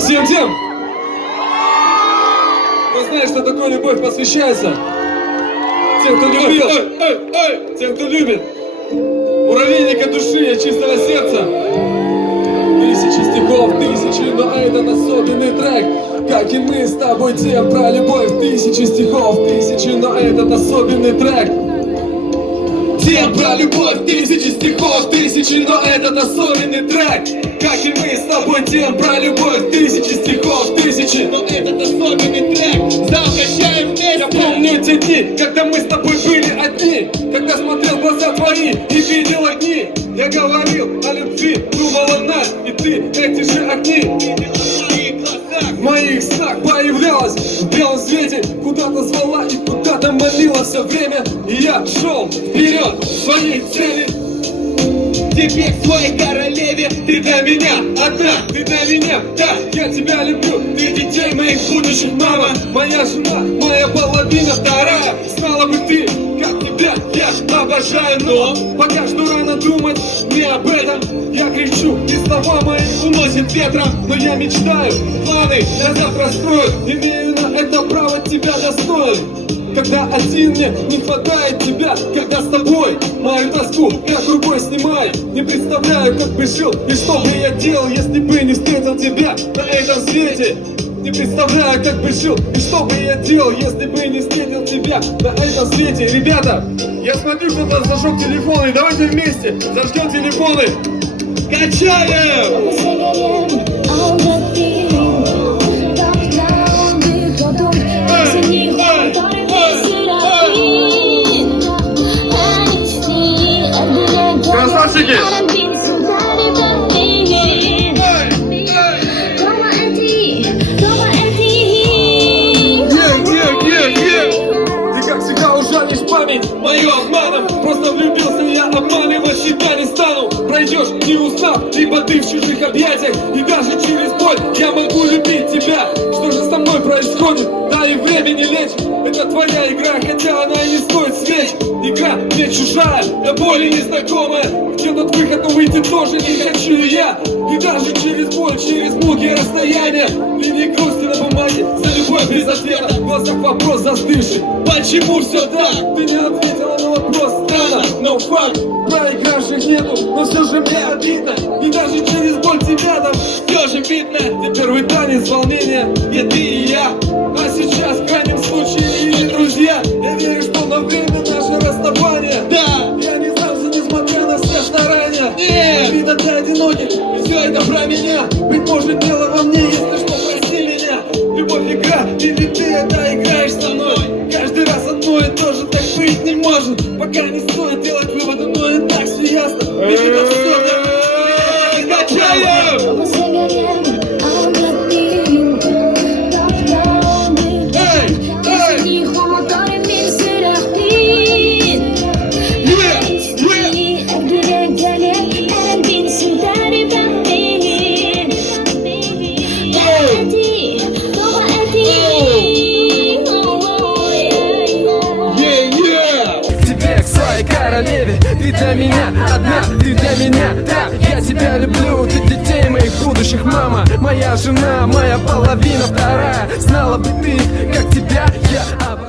Всем тем, кто знает, что такое любовь, посвящается. Тем, кто любил, тем, кто любит. Муравейника души и чистого сердца. Тысячи стихов, тысячи, но этот особенный трек. Как и мы с тобой, тем про любовь. Тысячи стихов, тысячи, но этот особенный трек. Тем про любовь, тысячи стихов, тысячи, но этот особенный трек. Как и мы с тобой, тем про любовь. Тысячи стихов, тысячи, но этот особенный трек. Завращаем вместе. Я помню те дни, когда мы с тобой были одни. Когда смотрел в глаза твои и видел огни. Я говорил о любви, думал о нас. И ты эти же огни в моих снах появлялась в белом свете, куда-то звала и куда-то молила все время. И я шел вперед к своей цели. Тебе к своей королеве. Ты для меня одна, ты для меня, да, я тебя люблю. Ты детей моих будущих мама, моя жена, моя половина вторая. Знала бы ты, как тебя я обожаю. Но пока что рано думать мне об этом. Я кричу, и слова мои уносят ветром. Но я мечтаю, планы я завтра строю. Имею на это право, тебя достоин. Когда один мне не хватает тебя, когда с тобой мою тоску как рукой снимаю. Не представляю, как бы жил и что бы я делал, если бы не встретил тебя на этом свете. Не представляю, как бы жил и что бы я делал, если бы не встретил тебя на этом свете. Ребята, я смотрю, кто-то зажег телефоны, давайте вместе зажгем телефоны. Качаем! Красавчики! Ты как всегда ужалишь память мою обманом. Просто влюбился я, обманывать себя не стану. Пройдешь не устав, либо ты в чужих объятиях. И даже через боль я могу любить тебя. Что же со мной происходит? Да и время не лечит. Это твоя игра, хотя она и не стоит свеч. Игра мне чужая, до боли незнакомая. Где тот выход, но выйти тоже не хочу я. И даже через боль, через муки расстояния. Линии грусти на бумаге, за любовь без ответа. В глазах вопрос застывший. Почему все так? Ты не ответила на вопрос, странно, но факт. Проигравших нету, но все же мне обидно. И даже через боль тебя там все же видно. Где первый танец волнения, где ты и я. А сейчас в крайнем случае и друзья. Я верю, что на время наше расставание. Да, я не сдамся, несмотря на все старания. Нет, видно ты одинокий, все это про меня. Быть может дело во мне, если что, прости меня. Любовь игра, или ты это играешь со мной. Каждый раз одно и то же, так быть не может. Пока не стоит делать выводы, но и так все ясно. Ведь это все качаем! Ты для меня одна, ты для меня, да, я тебя люблю. Ты детей моих будущих мама, моя жена, моя половина вторая. Знала бы ты, как тебя я обожаю.